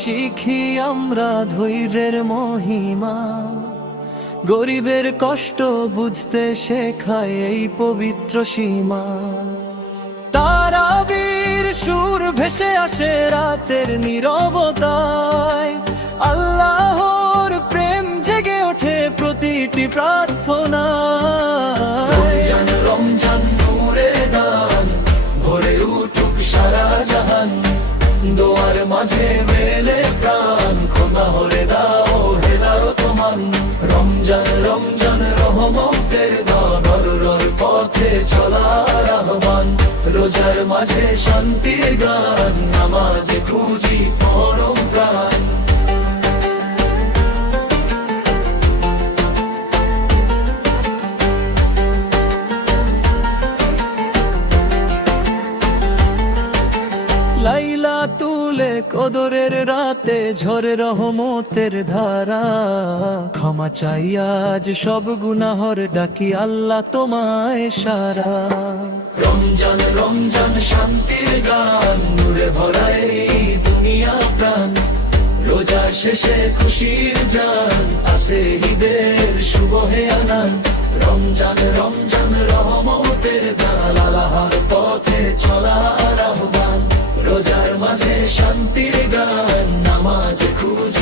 শিখি আমরা ধৈর্যের মহিমা, গরিবের কষ্ট বুঝতে শেখায় এই পবিত্র সীমা। তারাবীর সুর ভেসে আসে রাতের নীরবতায়, আল্লাহর প্রেম জেগে ওঠে প্রতিটি প্রার্থনায়। রমজান রমজান নূরের দান, ভরে উঠুক সারা জাহান, দোয়ার মাঝে মেলে প্রাণ, খোদা হরে দাও হেলার তোমান। রমজান রমজান রহমতের দান, আল্লাহর পথে চলার আহ্বান, রোজার মাঝে শান্তির গান, নামাজে খুঁজি পরম প্রাণ। লাইলাতুল কদরের রাতে ঝরে রহমতের ধারা, ক্ষমা চাই আজ সব গুনাহর, ডাকি আল্লাহ তোমায় সারা। রমজান রমজান শান্তির গান, নূরে ভরা এই দুনিয়া প্রাণ, রোজা শেষে খুশির জান, আসে ঈদের শুভ আনান। রমজান রমজান রহমতের গান, আল্লাহর পথে চলার আহ্বান, রোজার মাঝে শান্তির গান, নামাজ খুঁজে